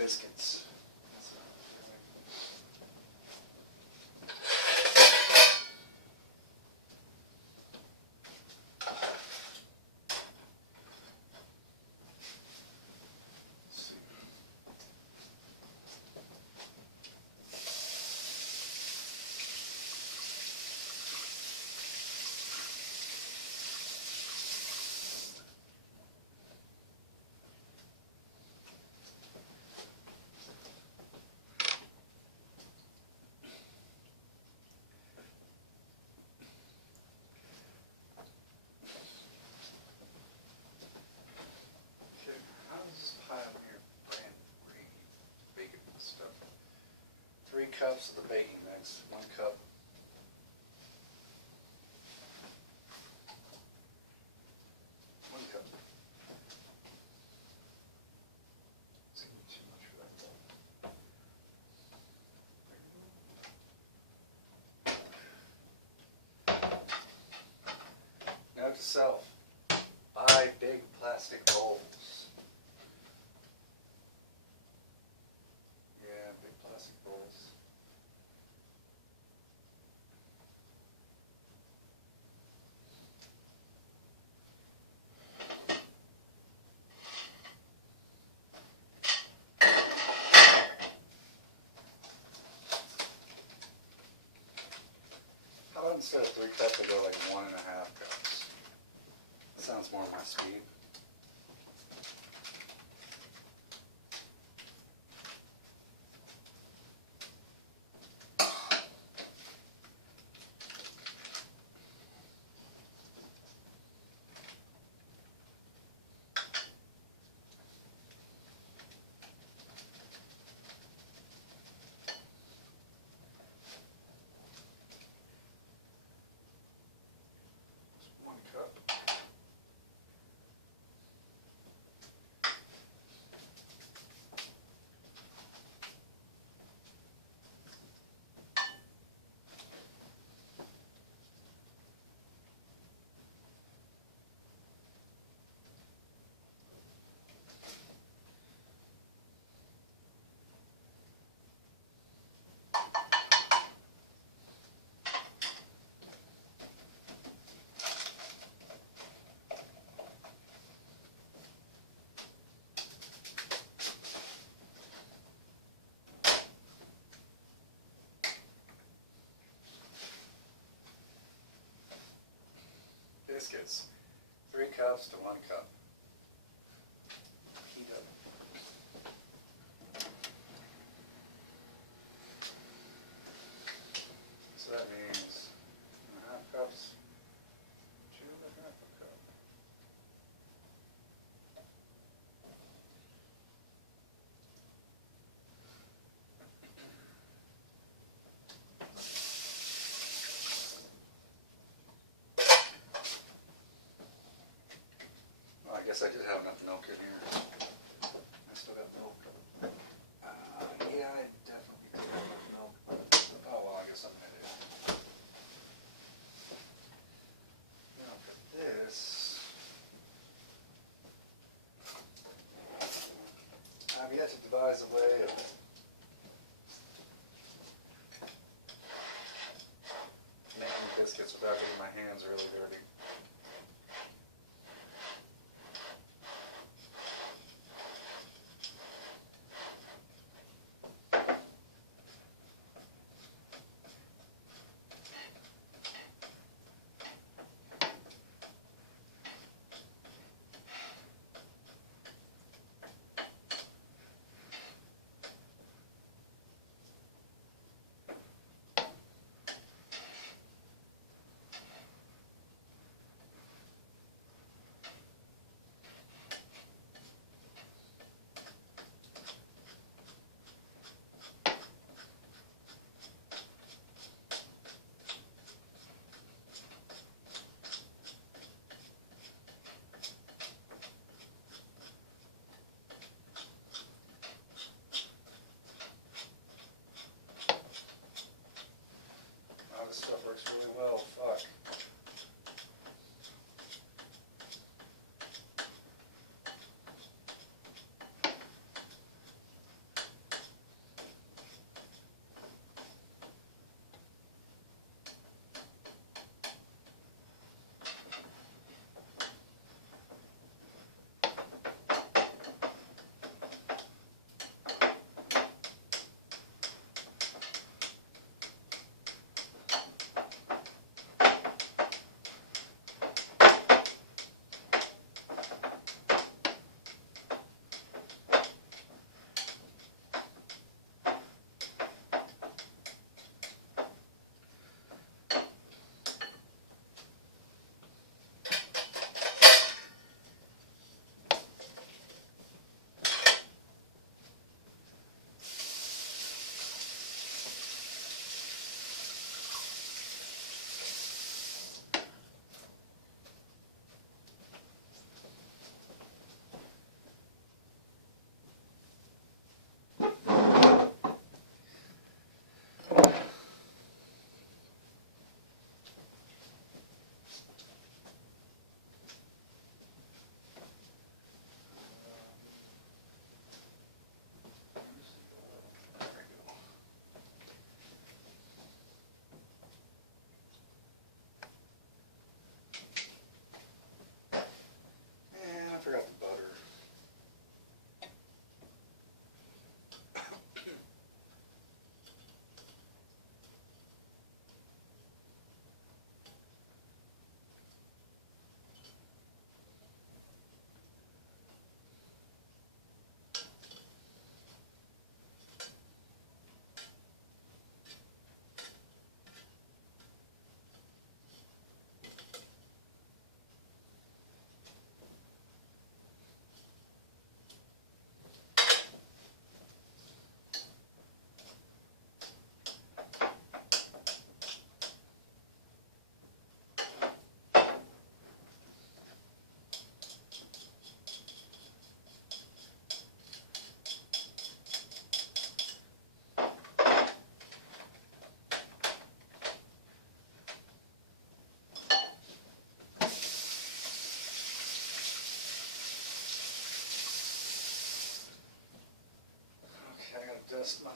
biscuits. Cups of the baking mix, 1 cup. One cup. It's gonna be too much for that. Note to self, buy big plastic bowls. Yeah, big plastic bowls. Instead of 3 cups, I go like 1.5 cups. That sounds more my speed. Biscuits, 3 cups to 1 cup. Heat up. So that means 1.5 cups, 2.5 cups. I guess I did have enough milk in here. I still got milk. Yeah, I definitely did have enough milk. Oh, well, I guess I'm going to do. Now for this, I've yet to devise a way of making biscuits without getting my hands really dirty.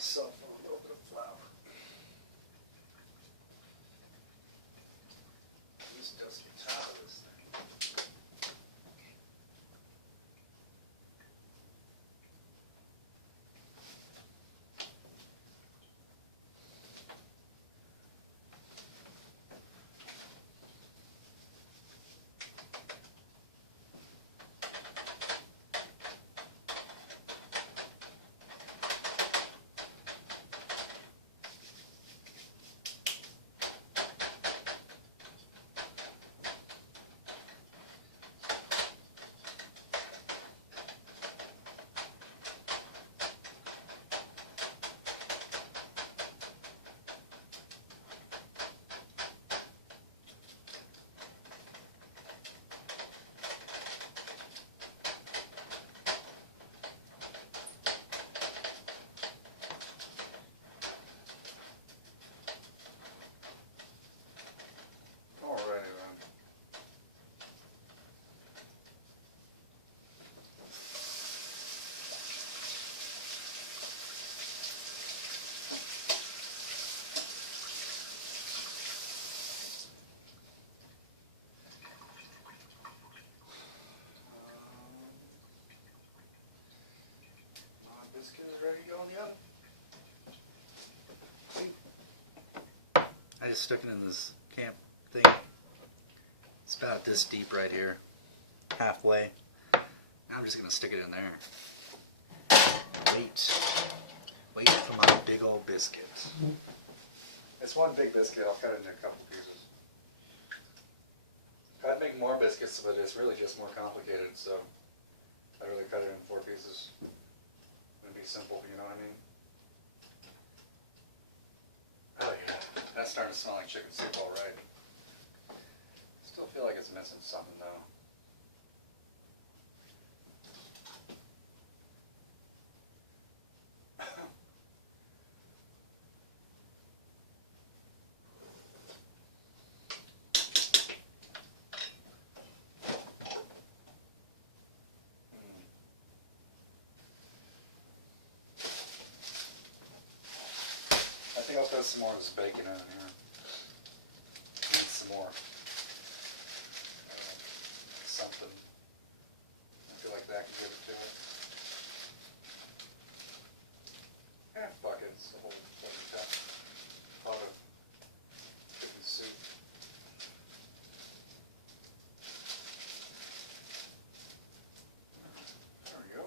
myself a little bit of flour. Use just the top of this thing. Biscuit is ready to go in the oven. I just stuck it in this camp thing. It's about this deep right here, halfway. Now I'm just gonna stick it in there. Wait for my big old biscuit. It's one big biscuit. I'll cut it into a couple pieces. I'd make more biscuits, but it's really just more complicated. So I'd really cut it in 4 pieces. It'd be simple, you know what I mean? Oh yeah, that's starting to smell like chicken soup, all right. Still feel like it's missing something though. I think I'll put some more of this bacon in here. Need some more. Something. I feel like that can give it to it. Half buckets, the whole pot of chicken soup. There we go.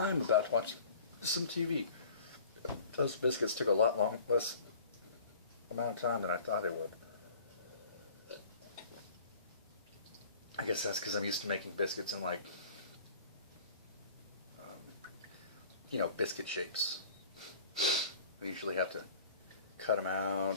I'm about to watch some TV. Those biscuits took a lot less amount of time than I thought they would. I guess that's because I'm used to making biscuits in like, biscuit shapes. I usually have to cut them out.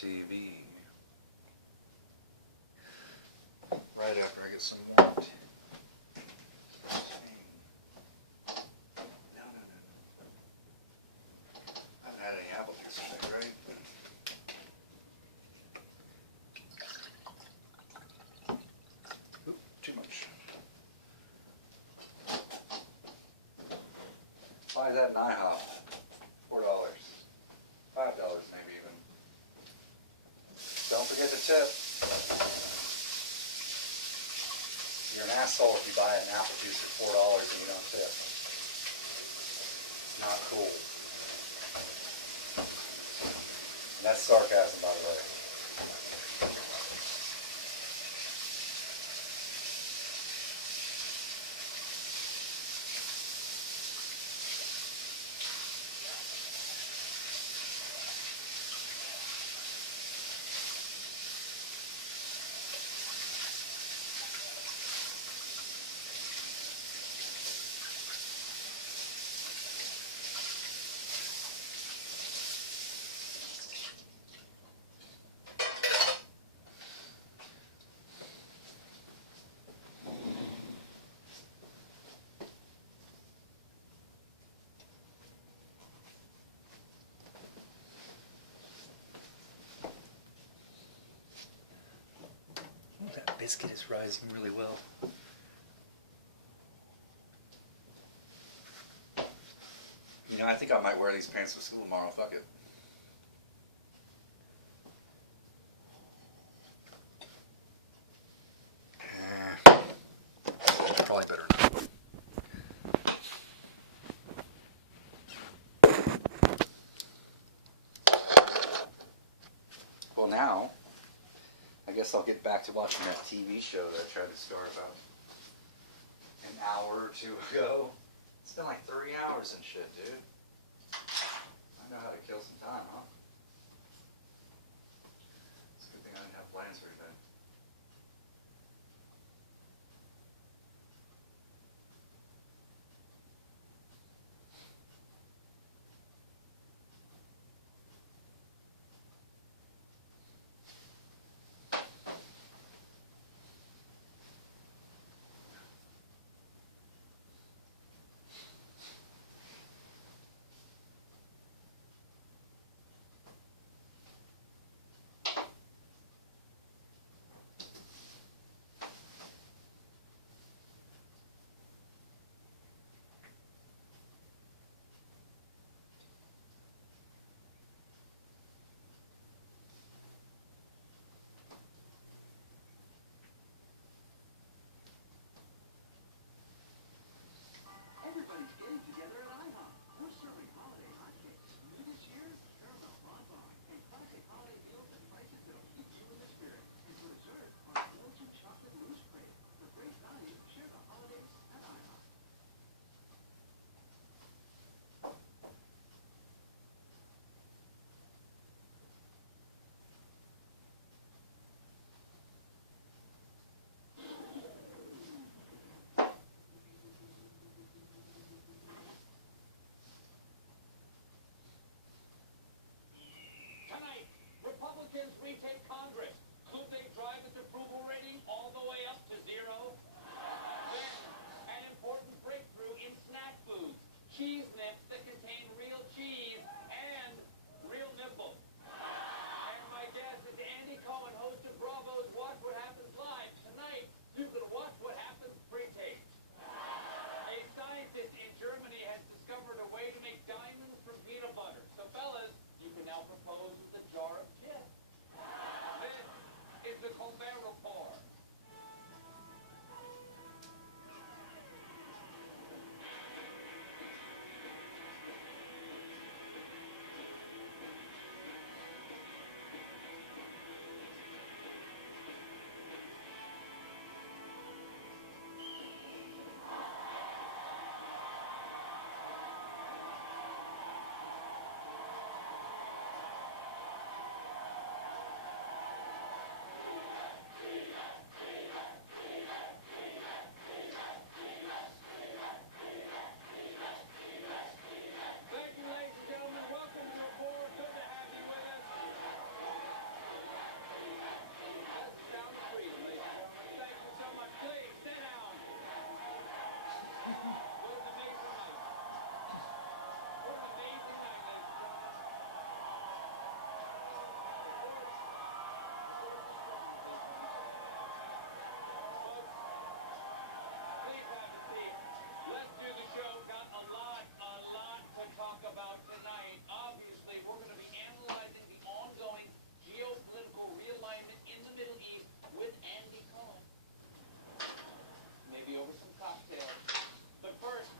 TV. Right after I get some more. No. I haven't had any apple juice today, right? Oop, too much. Why is that an IHOP? $4. $5 maybe even. Don't forget to tip. You're an asshole if you buy an apple juice for $4 and you don't tip. It's not cool. And that's sarcasm, by the way. biscuit is rising really well. You know, I think I might wear these pants to school tomorrow. Fuck it. Probably better not. Well, now, I guess I'll get back to watching that TV show that I tried to start about an hour or two ago. It's been like 3 hours and shit, dude. I know how to kill some time, huh? It's a good thing I didn't have plans for today. Retake Congress. Could they drive its approval rating all the way up to 0? Then, an important breakthrough in snack foods. Cheese nips that contain real cheese and real nipples. And my guess is Andy Cohen, host of Bravo's Watch What Happens Live. Tonight, you can watch what happens pre-taste. A scientist in Germany has discovered a way to make diamonds from peanut butter. So fellas, you can now propose with a jar of gin. This is the Colbert Report. Over some cocktails. But first,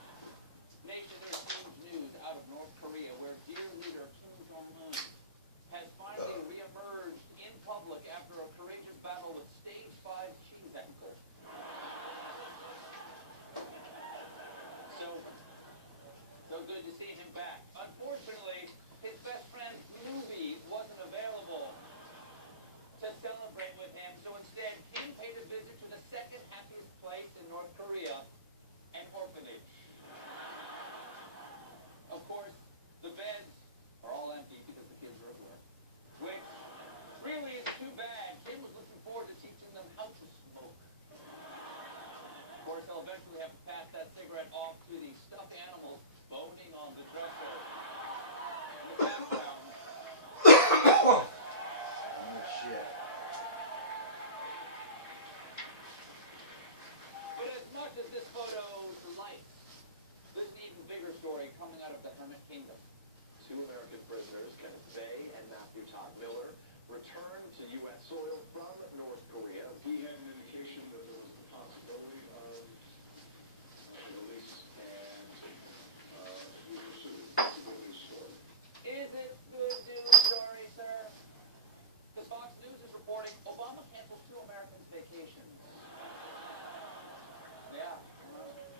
nation, there's huge news out of North Korea where dear leader Kim Jong-un has finally reemerged in public after a courageous battle with stage 5 cheese anger. So good to see him back. Unfortunately, his best friend Nov3 wasn't available to celebrate with him, so instead, Kim paid a visit to the second happiest place in North Korea, an orphanage. Of course, the beds are all empty because the kids are at work, which really is too bad. Kim was looking forward to teaching them how to smoke. Of course, they'll eventually have to pass that cigarette off to the stuffed animals boning on the dresser. In the background, shit. two American prisoners, Kenneth Bay and Matthew Todd Miller, returned to U.S. soil from North Korea. He had an indication that there was the possibility of release, and he pursued the good news story. Is it good news story, sir? The Fox News is reporting Obama canceled 2 Americans' vacations. Yeah,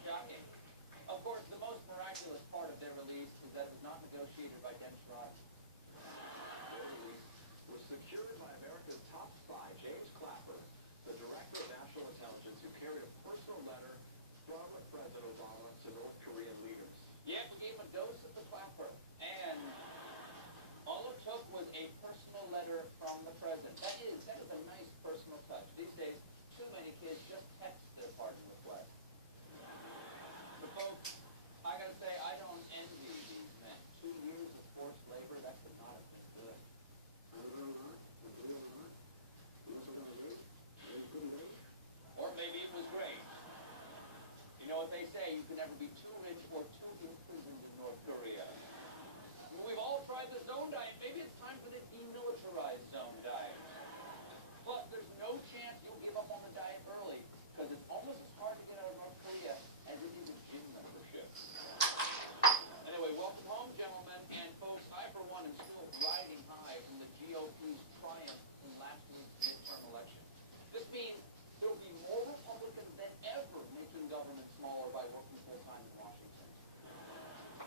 shocking. Of course, the most miraculous part of their release is that it was not negotiated by Dennis Rodman. Their release was secured by America's top spy, James Clapper, the director of national intelligence, who carried a personal letter from President Obama to North Korean leaders. Yep, we gave him a dose of the Clapper, and all it took was a personal letter from the president. That is a nice personal touch. These days, too many kids just text their pardon request. But folks, I gotta say, I don't envy these men. 2 years of forced labor, that could not have been good. Or maybe it was great. You know what they say, you can never be too rich or too imprisoned in North Korea. We've all tried the zone diet. Maybe it's time for the demilitarized zone diet. Plus, there's no chance you'll give up on the diet early, because it's almost as hard to get out of North Korea as it is a gym membership. Anyway, welcome home, gentlemen, and folks, I, for one, am still riding high from the GOP's triumph in last week's midterm election. This means there will be more Republicans than ever making government smaller by working full-time in Washington.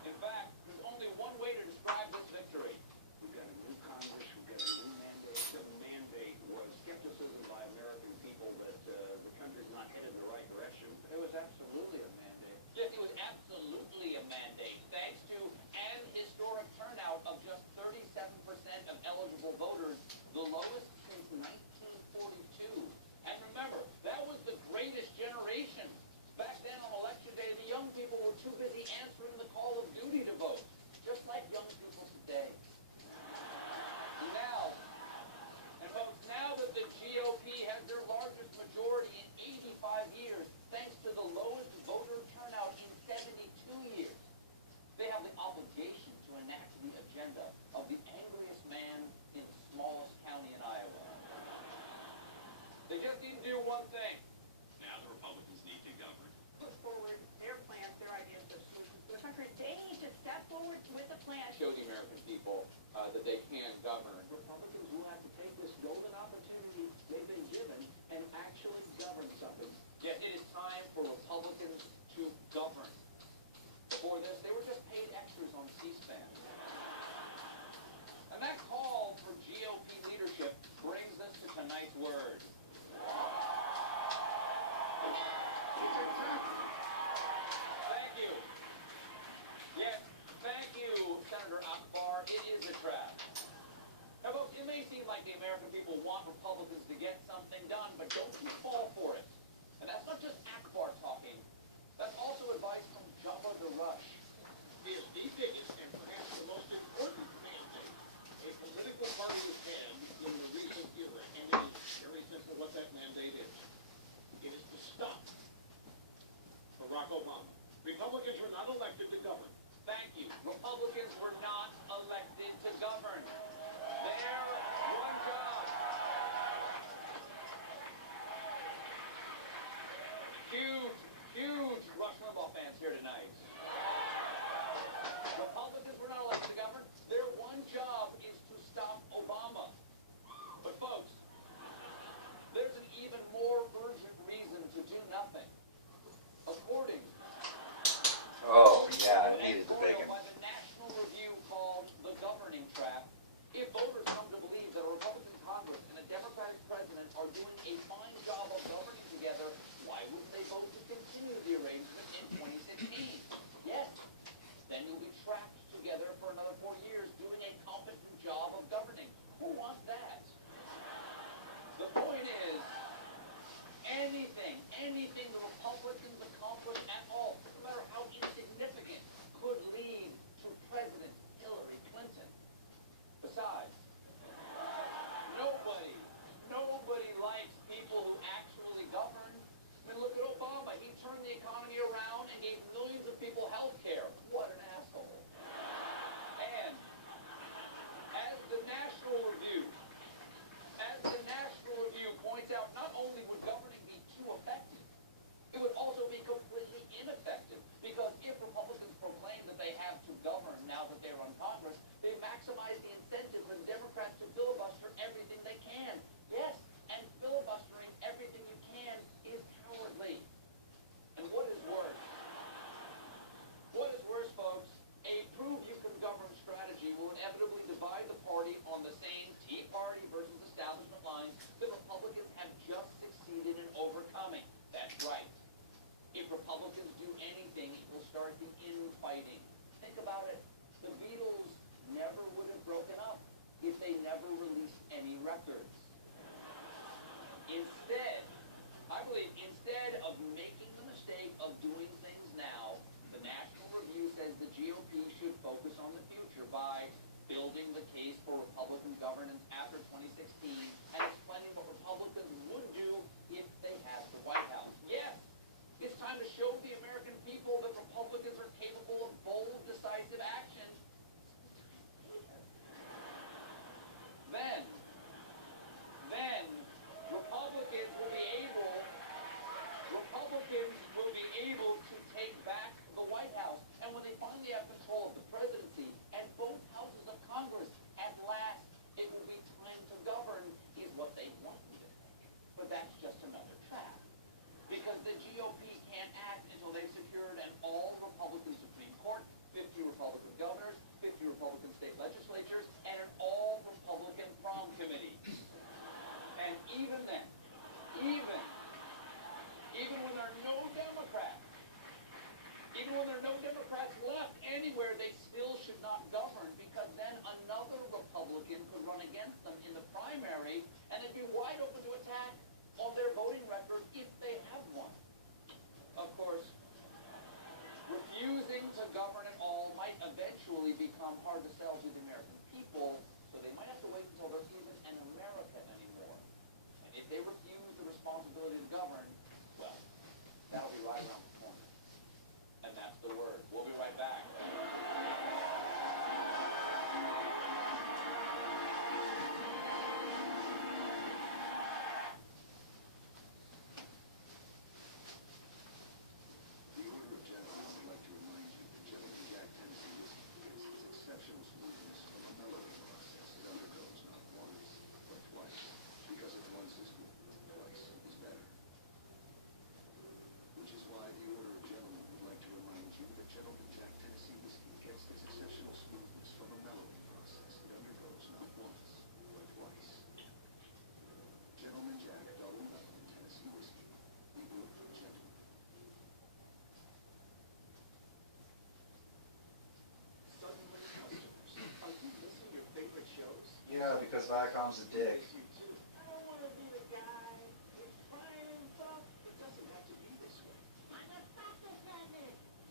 In fact, there's only one way to describe this victory. We've got a new Congress, we've got a new mandate. The mandate was skepticism by American people that the country's not headed in the right direction. It was absolutely a mandate. Yes, it was absolutely a mandate, thanks to an historic turnout of just 37% of eligible voters, the lowest since 1942. And remember, that was the greatest generation. Back then on election day, the young people were too busy answering the call of duty to vote, just like young people today. Now that the GOP has their largest majority in 85 years, thanks to the lowest voter turnout in 72 years, they have the obligation to enact the agenda of the angriest man in the smallest county in Iowa. They just need to do one thing. Now the Republicans need to govern. Put forward their plans, their ideas, their solutions to the country. They need to step forward with a plan. Show the American people that they can govern. Republicans will have to take this golden opportunity they've been given and actually govern something. Yes, it is time for Republicans to govern. Before this, they were just paid extras on C-SPAN. And that call for GOP leadership brings us to tonight's word. Thank you. Yes, thank you, Senator Akbar. It is a trap. Now, folks, it may seem like the American people want Republicans to get something done, but don't you fall for it. And that's not just Akbar talking. That's also advice from Jabba the Rush. Is the biggest and perhaps the most important mandate a political party has had in the recent era, and it is very simple what that mandate is. It is to stop Barack Obama. Republicans were not elected to govern. Thank you. Republicans were not elected to govern. Their one job. Huge Rush Limbaugh fans here tonight. Republicans were not elected to govern. Their one job is to stop Obama. But folks, there's an even more urgent reason to do nothing. According Oh, yeah, I an needed the editorial bacon. by the National Review called The Governing Trap, if they never released any records. Instead, I believe, instead of making the mistake of doing things now, the National Review says the GOP should focus on the future by building the case for Republican governance after 2016 and explaining what Republicans would do if they had the White House. Yes, it's time to show the American people that Republicans are capable of bold, decisive action. Then Republicans will be able to take back the White House. And when they finally have control of the presidency and both houses of Congress, at last it will be time to govern, is what they want to do. But that's just another trap. Because the GOP can't act until they've secured an all-Republican Supreme Court, 50 Republican governors, 50 Republican state legislatures, and an all-Republican prom committee. And even then, even when there are no Democrats, left anywhere, they still should not govern, because then another Republican could run against them in the primary, and it'd be wide open to attack on their voting record if they have one. Of course, refusing to govern at all might eventually become hard to sell to the American people, so they might have to wait until there isn't an America anymore. And if they refuse the responsibility to govern, well, that'll be right around the corner. And that's the word. We'll be right back. Exceptional smoothness from a mellowing process. It undergoes not once, but twice. Because if once is good, twice is better. Which is why the Order of Gentlemen would like to remind you that Gentleman Jack Tennessee whiskey gets this exceptional smoothness from a mellowing process. It undergoes not once, but twice. Gentleman Jack Double Mellow Tennessee whiskey. We do it for the gentleman. Yeah, because Viacom's a dick. I don't want to be the guy who's crying and stuff. It doesn't have to be this way. I'm a soccer fan.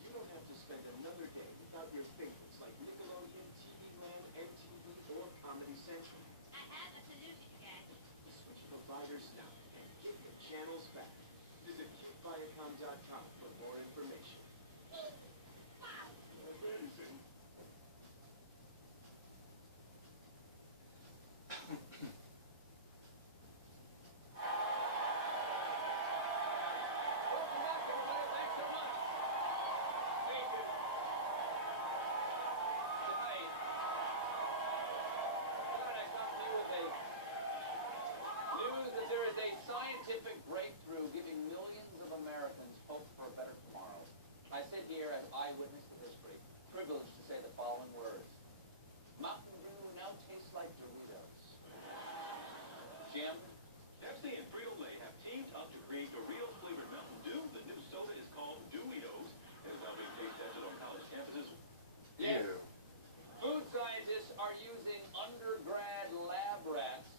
You don't have to spend another day without your favorites like Nickelodeon, TV Land, MTV, or Comedy Central. I have a solution, guys. Switch providers now and get your channels back. Visit Viacom.com for more information. Amazing. Welcome back, everybody. Thanks so much. Thank you. Tonight I come to you with news that there is a scientific breakthrough giving millions of Americans hope for a better tomorrow. I sit here as eyewitness to history, privileged to say the following words. Mountain Dew now tastes like Doritos. Jim? Pepsi and Frito-Lay have teamed up to create Doritos-flavored Mountain Dew. The new soda is called Dewitos and is now being taste tested on college campuses. Yes. Ew. Food scientists are using undergrad lab rats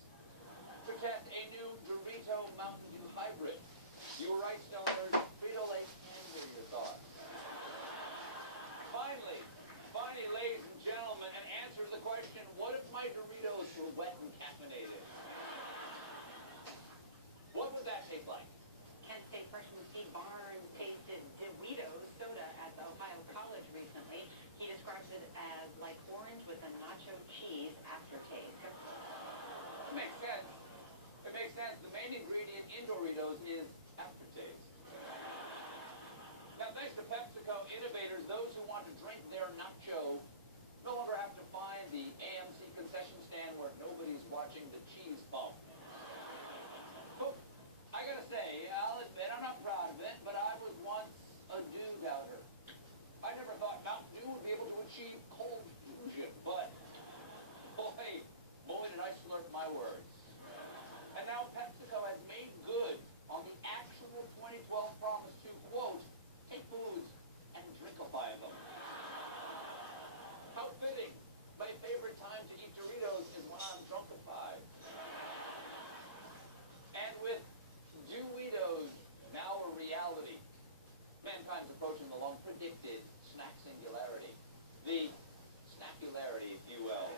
to test a new Dorito Mountain Dew hybrid. You were right, Stoners. Frito-Lay can hear your thoughts. Finally, ladies and gentlemen, an answer to the question, what if my Doritos were wet and caffeinated? What would that taste like? Kent State freshman Steve Barnes tasted Doritos soda at the Ohio College recently. He describes it as like orange with a nacho cheese aftertaste. It makes sense. It makes sense. The main ingredient in Doritos is aftertaste. Now, thanks to PepsiCo innovators, those who want to drink their nacho no longer have to find the AMC concession stand where nobody's watching the cheese bump. But I gotta say, I'll admit I'm not proud of it, but I was once a dew doubter. I never thought Mountain Dew would be able to achieve cold fusion, but boy, did I slurp my words. And now PepsiCo has made good on the actual 2012 promise to, quote, take foods and drinkify them. How fitting. My favorite time to eat Doritos is when predicted snack singularity, the snackularity, if you will,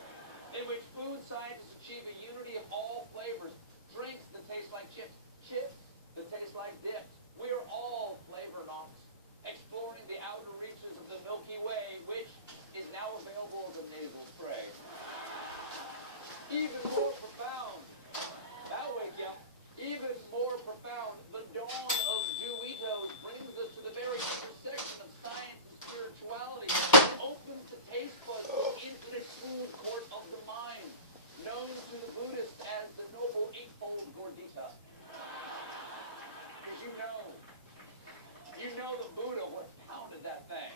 in which food scientists achieve a unity of all flavors, drinks that taste like chips, chips that taste like dips. We are all flavor-nauts, exploring the outer reaches of the Milky Way, which is now available as a nasal spray. Even more profound, that'll wake you up, even more profound, the dawn of Doritos brings us to the very intersection of science and spirituality. It opens the taste buds to the infinite food court of the mind, known to the Buddhists as the Noble Eightfold Gordita. Because you know the Buddha what pounded that thing.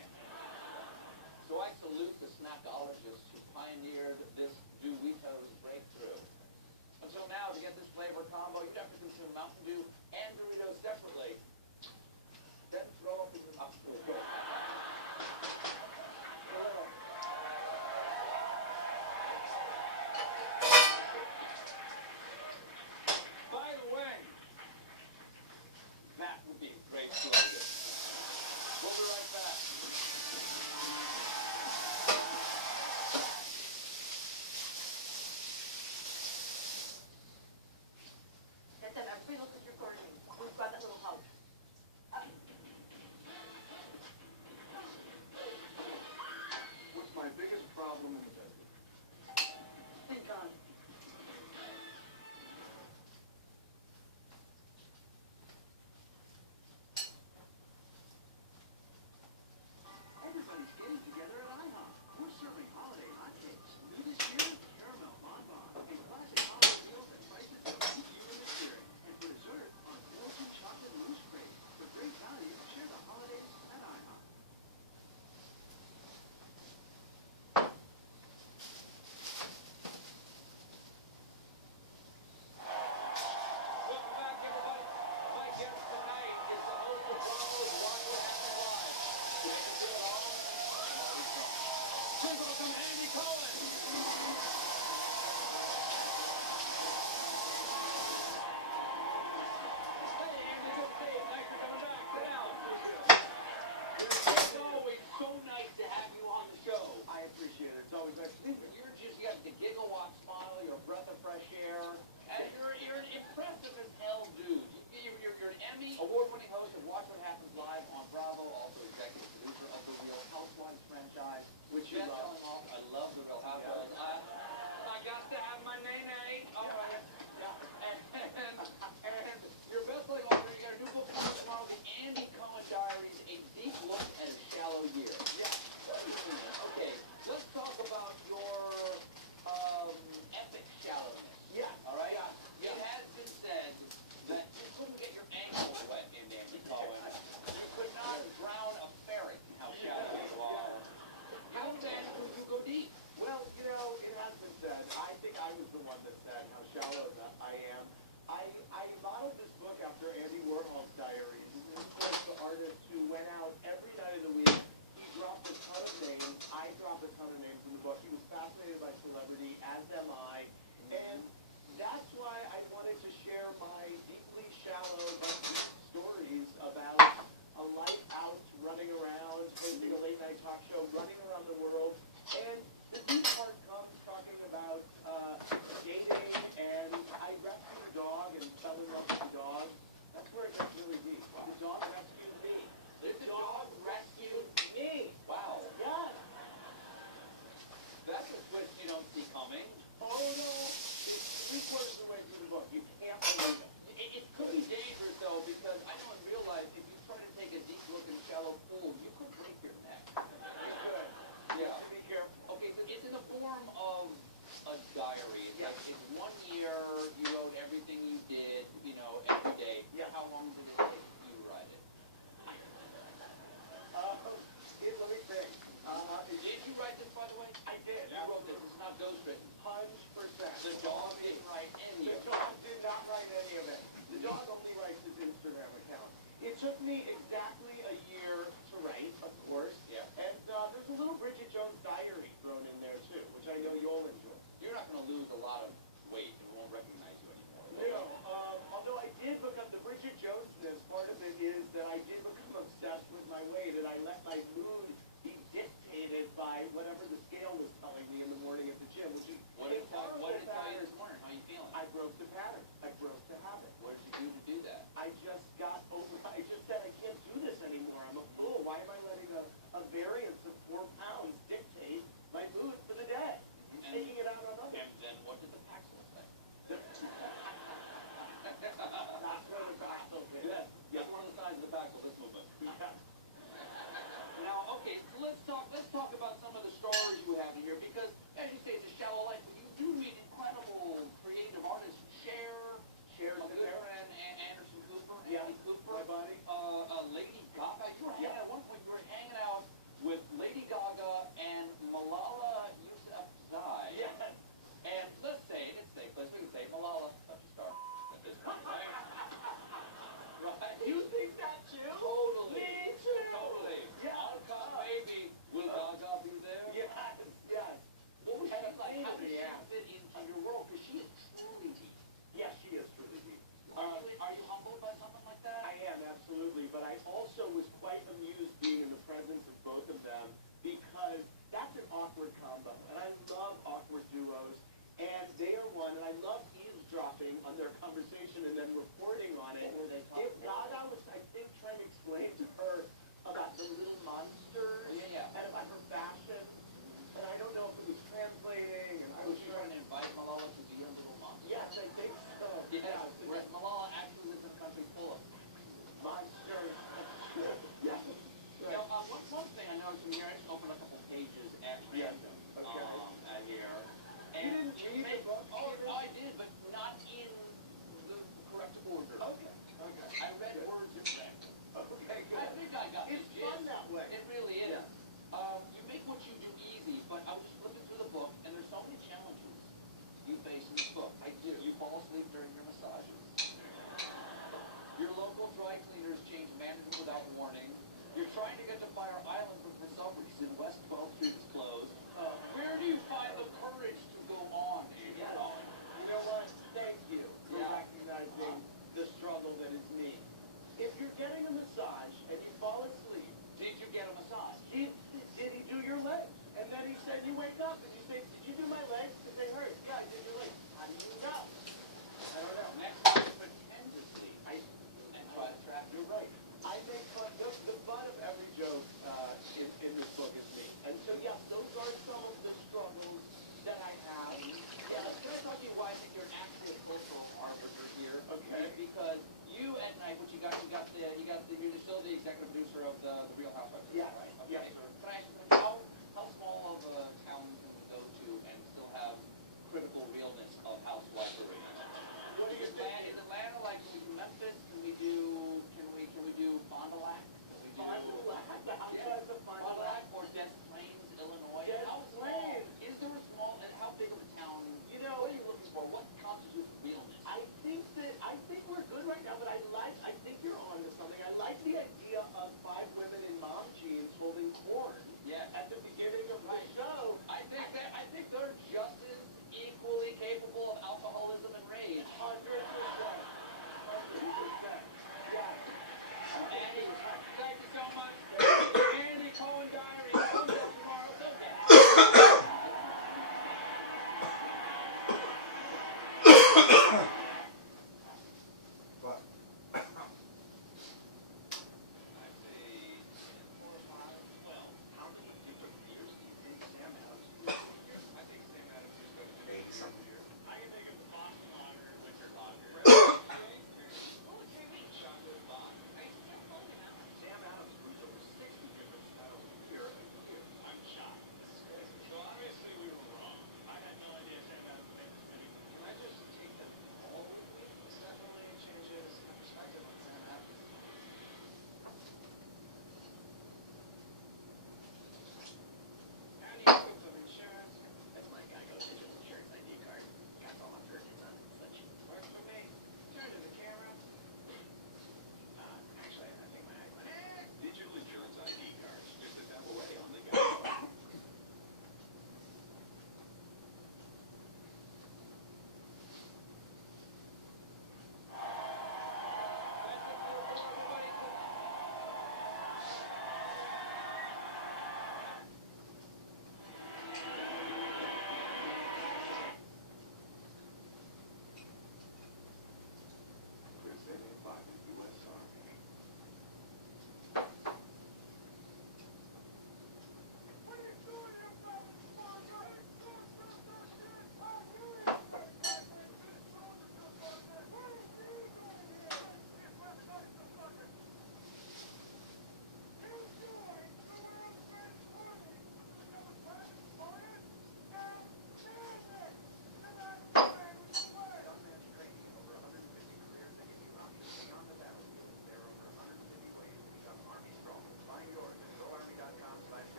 So I salute the snackologists who pioneered this Doritos breakthrough. Until now, to get this flavor combo, you have to consume Mountain Dew and Doritos separately. Then throw up in your mouth. By the way, that would be a great slogan. We'll be right back. Listen, I'm free look at recording. We've got that little house.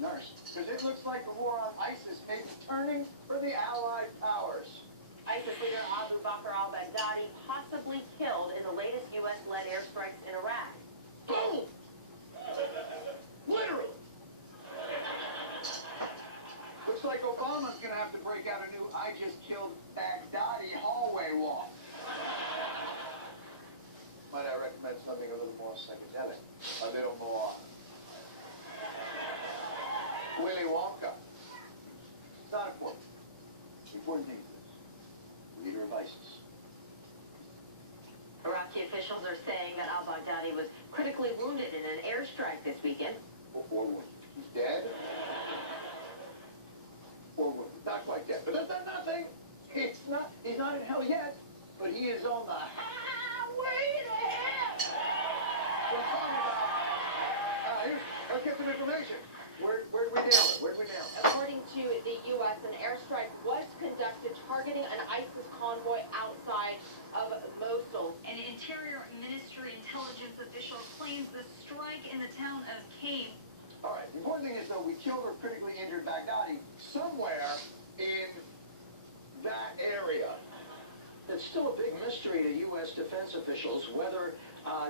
Nurse, because it looks like the war on ISIS may be turning for the Allied powers. ISIS leader Abu Bakr al-Baghdadi possibly killed in the latest U.S.-led airstrikes in Iraq. Boom! Literally. Looks like Obama's going to have to break out a new I just killed Baghdadi hallway wall. Might I recommend something a little more psychedelic, a little more Willy Wonka. It's not important. The important thing is this. Leader of ISIS. Iraqi officials are saying that al-Baghdadi was critically wounded in an airstrike this weekend. Or wounded. He's dead? Or wounded. Not quite dead. But that's not nothing. He's not in hell yet, but he is on the highway to hell. What I'm talking about. Let's get some information. Where did we nail it? Where did we nail it? According to the U.S., an airstrike was conducted targeting an ISIS convoy outside of Mosul. An Interior Ministry intelligence official claims the strike in the town of Qim. All right. The important thing is, though, we killed or critically injured Baghdadi somewhere in that area. It's still a big mystery to U.S. defense officials whether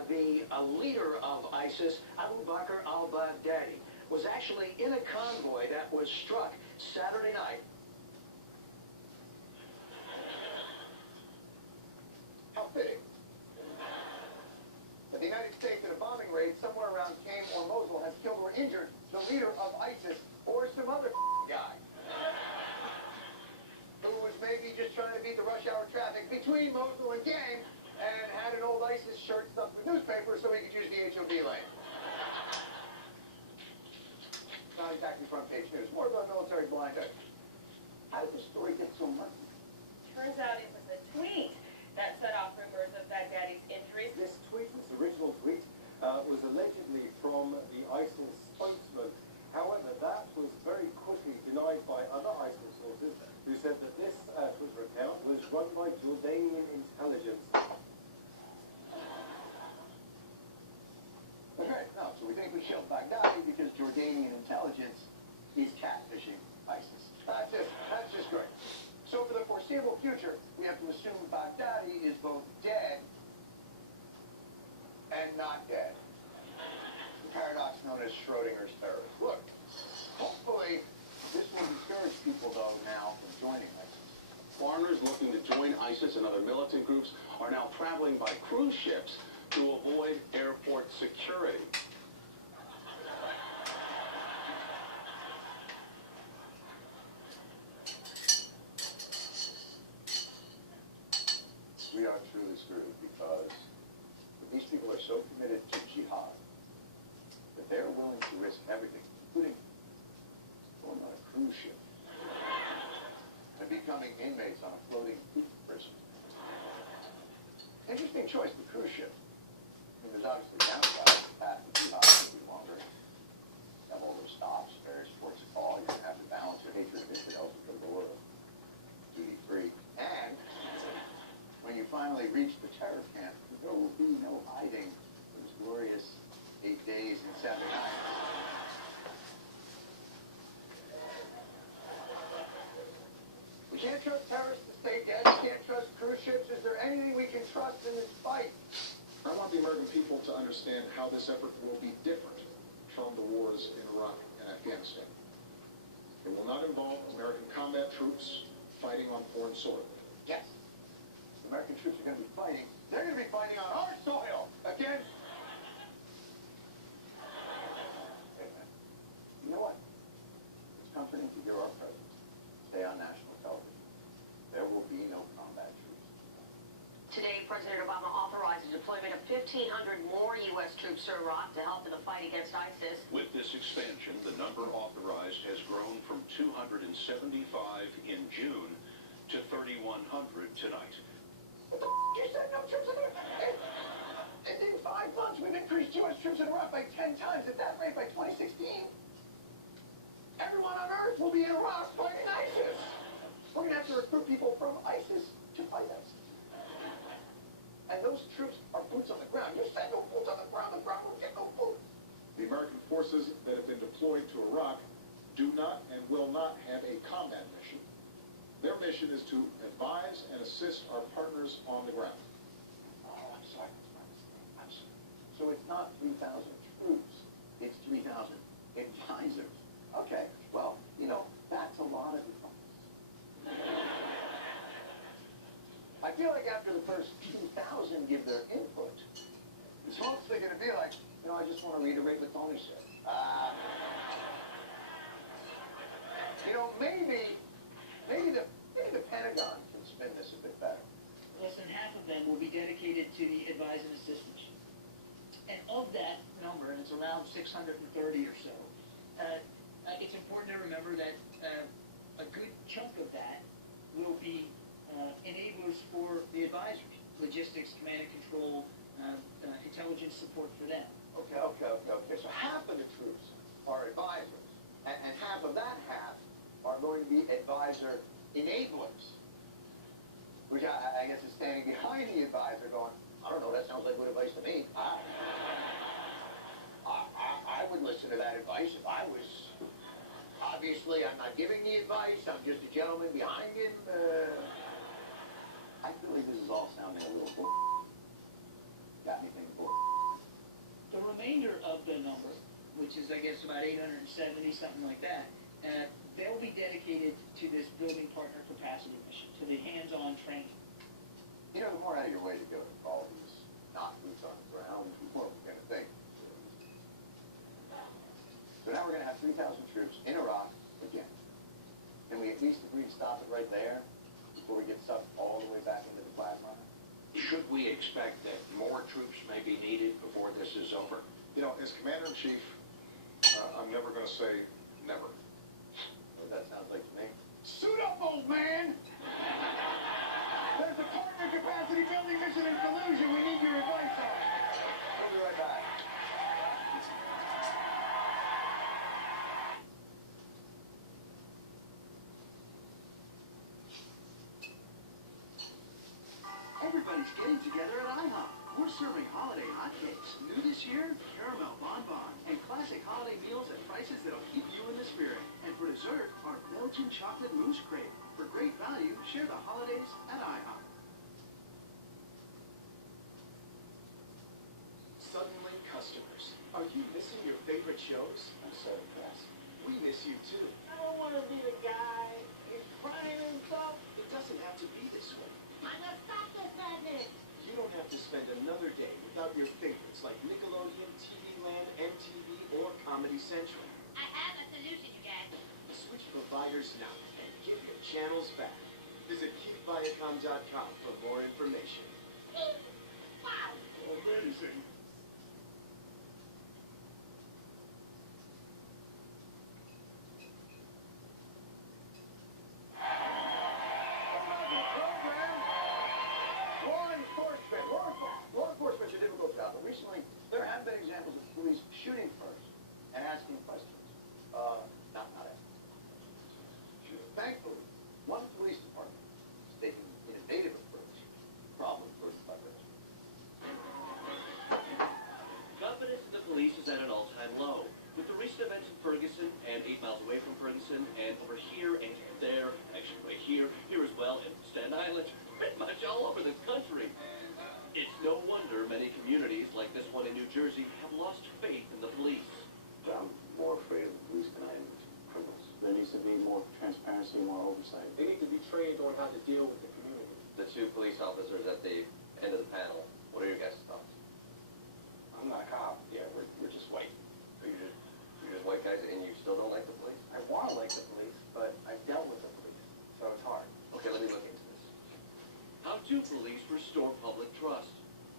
the leader of ISIS, Abu Bakr al-Baghdadi, was actually in a convoy that was struck Saturday night. How fitting. That the United States, in a bombing raid somewhere around Qim or Mosul, has killed or injured the leader of ISIS or some other guy. beat the rush hour traffic between Mosul and Game and had an old ISIS shirt stuffed with newspaper so he could use the HOV lane. Not exactly front page news. More about military blinder. How did the story get so murky? Turns out it was a tweet that set off rumors of Baghdadi's injuries. This tweet, this original tweet, was allegedly from the ISIL spokesman. However, that was very quickly denied by other ISIL sources who said that this Twitter account was run by Jordanian intelligence. Alright, no, so we think we killed Baghdadi because Jordanian intelligence is catfishing ISIS. That's just great. So for the foreseeable future, we have to assume Baghdadi is both dead and not dead. The paradox known as Schrodinger's terrorist. Look, hopefully this will discourage people, though, now from joining ISIS. Foreigners looking to join ISIS and other militant groups are now traveling by cruise ships to avoid airport security. We are truly screwed because these people are so committed to jihad that they're willing to risk everything, including going on a cruise ship and becoming inmates on a floating prison. Interesting choice, the cruise ship. I mean, there's obviously downsides. The path to jihad will be longer. You have all those stops, various ports of call. You're going to have to balance your hatred of infidels with the lure of duty-free. And when you finally reach the terror camp, there will be no hiding those glorious 8 days and 7 nights. We can't trust terrorists to stay dead. We can't trust cruise ships. Is there anything we can trust in this fight? I want the American people to understand how this effort will be different from the wars in Iraq and Afghanistan. It will not involve American combat troops fighting on foreign soil. Yes. American troops are going to be fighting. They're going to be fighting on our soil against... You know what? It's comforting to hear our president say on national television, there will be no combat troops. Today, President Obama authorized the deployment of 1,500 more U.S. troops to Iraq to help in the fight against ISIS. With this expansion, the number authorized has grown from 275 in June to 3,100 tonight. What the f*** you said no troops in Iraq? And in 5 months, we've increased U.S. troops in Iraq by 10 times. At that rate, by 2016, everyone on Earth will be in Iraq fighting ISIS. We're going to have to recruit people from ISIS to fight ISIS. And those troops are boots on the ground. You said no boots on the ground will get no boots. The American forces that have been deployed to Iraq do not and will not have a combat mission. Their mission is to advise and assist our partners on the ground. Oh, I'm sorry. So it's not 3,000 troops. It's 3,000 advisors. Okay, well, you know, that's a lot of advice. I feel like after the first 2,000 give their input, the folks are going to be like, you know, I just want to reiterate what Tony said. You know, maybe the Pentagon can spin this a bit better. Less than half of them will be dedicated to the advise and assist mission. And of that number, and it's around 630 or so, it's important to remember that a good chunk of that will be enablers for the advisors, logistics, command and control, intelligence support for them. Okay. So half of the troops are advisors, and half of that half are going to be advisor enablers, which I guess is standing behind the advisor going, I don't know, that sounds like good advice to me. I would listen to that advice if I was... Obviously, I'm not giving the advice. I'm just a gentleman behind him. I feel like this is all sounding a little bull. Got anything bull? The remainder of the number, which is, I guess, about 870, something like that, they'll be dedicated to this building partner capacity mission, to the hands-on training. You know, the more out of your way to go to all these not boots on the ground, the more we're going to think. So now we're going to have 3,000 troops in Iraq again. Can we at least agree to stop it right there before before we get sucked all the way back into the quagmire? Should we expect that more troops may be needed before this is over? You know, as Commander-in-Chief, I'm never going to say never. Well, that sounds like to me. Suit up, old man! There's a partner capacity building mission in collusion we need your advice on. We'll be right back. Everybody's getting together at IHOP. We're serving holiday hotcakes. New this year, caramel bonbon and classic holiday meals at prices that'll keep you in the spirit. And for dessert, our Belgian chocolate mousse crepe. For great value, share the holidays at IHOP. Suddenly, customers. Are you missing your favorite shows? I'm so impressed. We miss you too. I don't want to be the guy who's crying and stuff. It doesn't have to be this way. I'm gonna stop this madness. You don't have to spend another day without your favorites like Nickelodeon, TV Land, MTV, or Comedy Central. I have a solution, you guys. Switch providers now and get your channels back. Visit keepviacom.com for more information. Wow. Amazing. Law enforcement's a difficult job, but recently there have been examples of police shooting first and asking questions. Not asking. Shooting. Thankfully, one police department is taking an innovative approach. Problem first by first. Confidence in the police is at an all-time low. With the recent events in Ferguson and 8 miles away from Ferguson and over here and there, actually right here as well, and Staten Island, pretty much all over the country. It's no wonder many communities like this one in New Jersey have lost faith in the police. I'm more afraid of the police than I am of criminals. There needs to be more transparency, more oversight. They need to be trained on how to deal with the community. The two police officers at the end of the panel, what are your guys' thoughts? I'm not a cop. Yeah, we're just white. You're just white guys and you still don't like the police? I want to like the police, but I've dealt with the police, so it's hard. Okay, let me look into this. How do police restore public trust?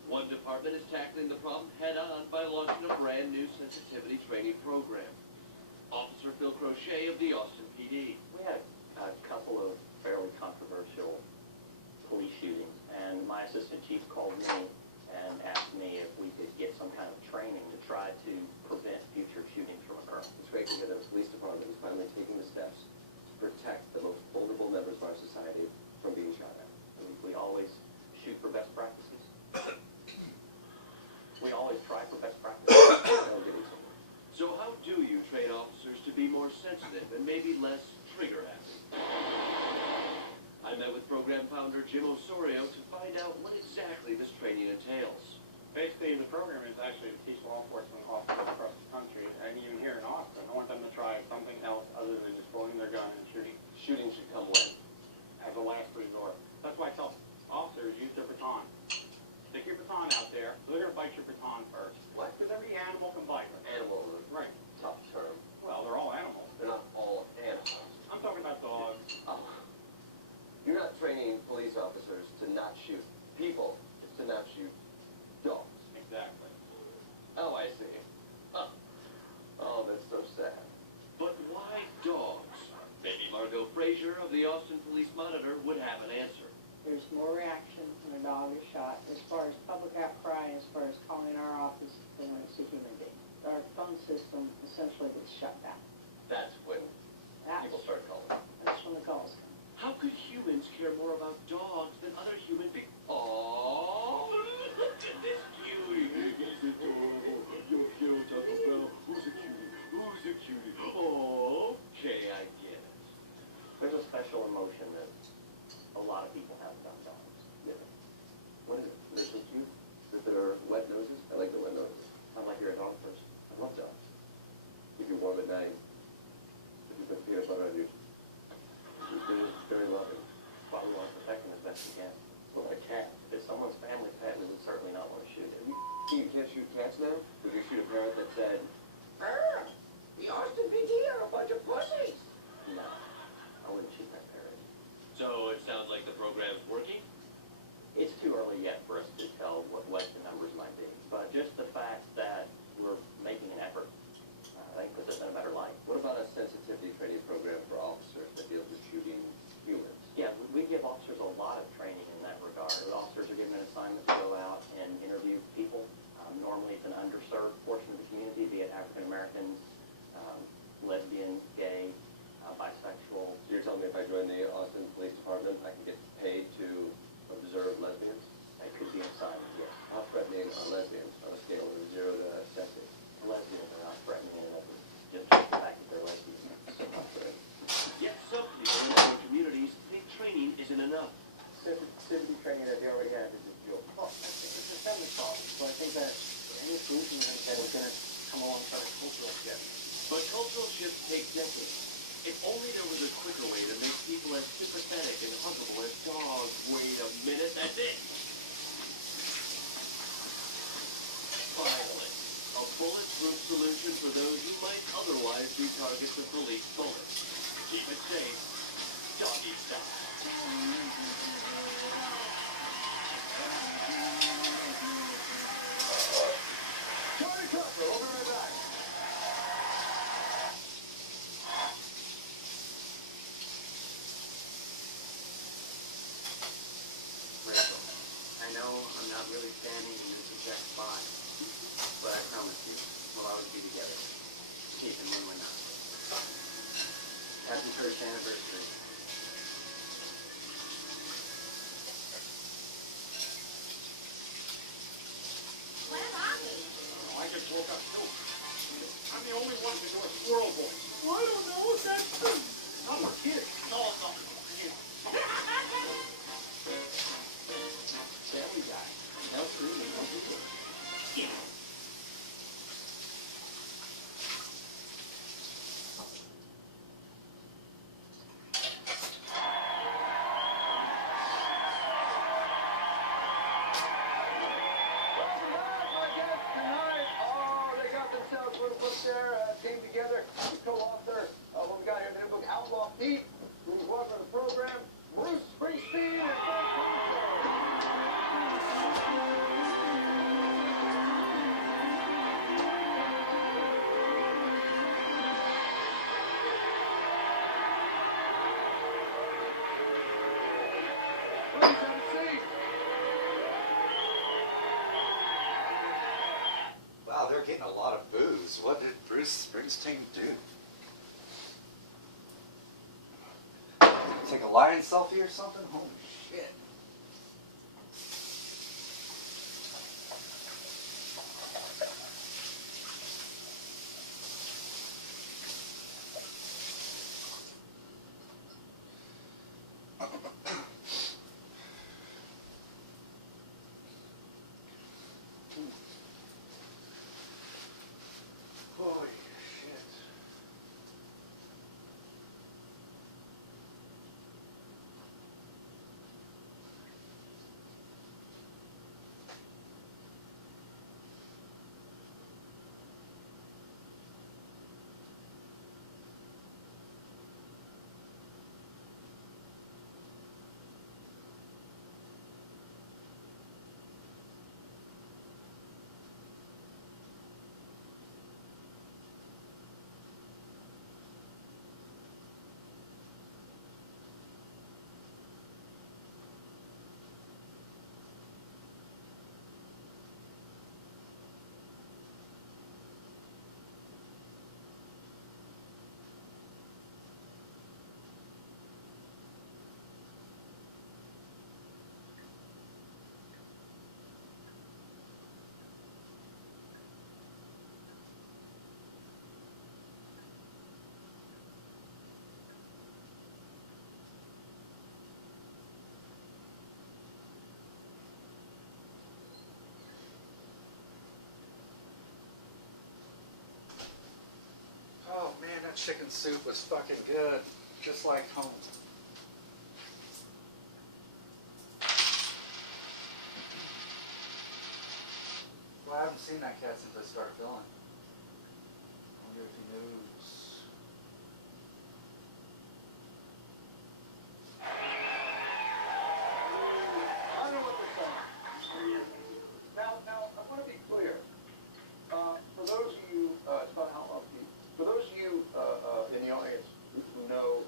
One department is tackling the problem head-on by launching a brand new sensitivity training program. Officer Phil Crochet of the Austin PD. We had a couple of fairly controversial police shootings, and my assistant chief called me and asked me if we could get some kind of training to try to prevent future shootings from occurring. It's great to hear that the police department is finally taking the steps to protect the most vulnerable members of our society from being shot at. We always shoot for best practices. We always try for best practices. So how do you train officers to be more sensitive and maybe less trigger-happy? I met with program founder Jim Osorio to find out what exactly this training entails. Basically, the program is actually to teach law enforcement officers across the country, and even here in Austin. I want them to try something else other than just pulling their gun and shooting. Shooting should come when? As a last resort. That's why I tell officers use their baton. Stick your baton out there. They're going to bite your baton first. What? Because every animal can bite. Animal, Right. tough term. Well, they're all animals. They're not all animals. I'm talking about dogs. Oh. You're not training police officers to not shoot people, it's to not shoot dogs. Exactly. Oh, I see. Huh. Oh, that's so sad. But why dogs? Maybe Margot Frazier of the Austin Police Monitor would have an answer. There's more reaction when a dog is shot. As far as public outcry, as far as calling our office, than when it's a human being. Our phone system essentially gets shut down. That's when people start calling. That's when the calls come. How could humans care more about dogs than other human beings? Oh, look at this cutie. He's adorable. You're cute, Taco Bell. Who's a cutie? Who's a cutie? Oh, okay, I get it. There's a special emotion that a lot of people have about dogs. Yeah. What is it? They're so cute. That they're wet noses? I like the wet noses. Sound like you're a dog person. I love dogs. Keep you warm at night. If you put peanut butter on you. It's very loving. Why we want to protect them as best we can. Well, a cat. If it's someone's family pet, we would certainly not want to shoot it. You can't shoot cats now? Would you shoot a parrot that said, The Austin PD are a bunch of pussies. No, I wouldn't shoot that parrot. So it sounds like the program But cultural shifts take decades. If only there was a quicker way to make people as sympathetic and huggable as dogs. Wait a minute, that's it! Finally, a bulletproof solution for those who might otherwise be targets of police bullets. Keep it safe. Doggy style. Johnny Tucker, we'll be right back. Rachel, I know I'm not really standing in this exact spot, but I promise you, we'll always be together, even when we're not. Happy first anniversary. Where are we? I just woke up too. I'm the only one to do a squirrel voice. Well, I don't know if that's true. I'm a kid. No, I'm not. Family Guy. Nov3 and Nov3. Yeah. Came together to co-author what we got here in the new book, Outlaw Pete, who's welcome to the program, Bruce Springsteen and Frank Please have a seat. Wow, they're getting a lot of boos. What did Bruce Springsteen do? Take a lion selfie or something? Holy shit. Holy shit. Oh man, that chicken soup was fucking good. Just like home. Well, I haven't seen that cat since I started filming. I wonder if he knows. I know what they're saying. Now, I want to be clear. For those of you, it's about how upbeat. For those of you in the audience who know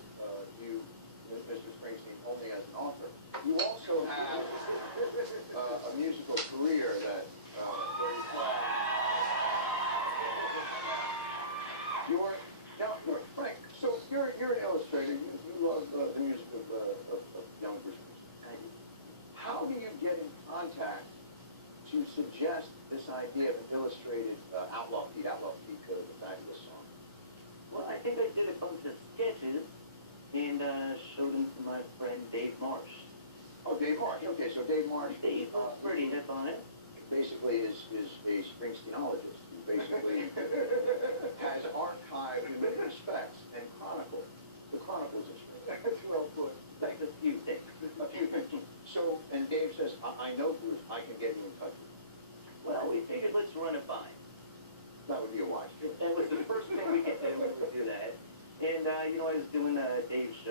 you, Mr. Springsteen, only as an author, you also have a musical career that where you play. Now, Frank. So you're an illustrator. You love the music of young Bruce Springsteen. How do you get in contact to suggest this idea of an illustrated Outlaw Pete? Outlaw Pete could have a fabulous song. Well, I think I did a bunch of sketches and showed them to my friend Dave Marsh. Oh, Dave Marsh. Okay, so Dave Marsh. Dave was pretty hip on it. Basically is a Springsteenologist. Who basically has archived Dave's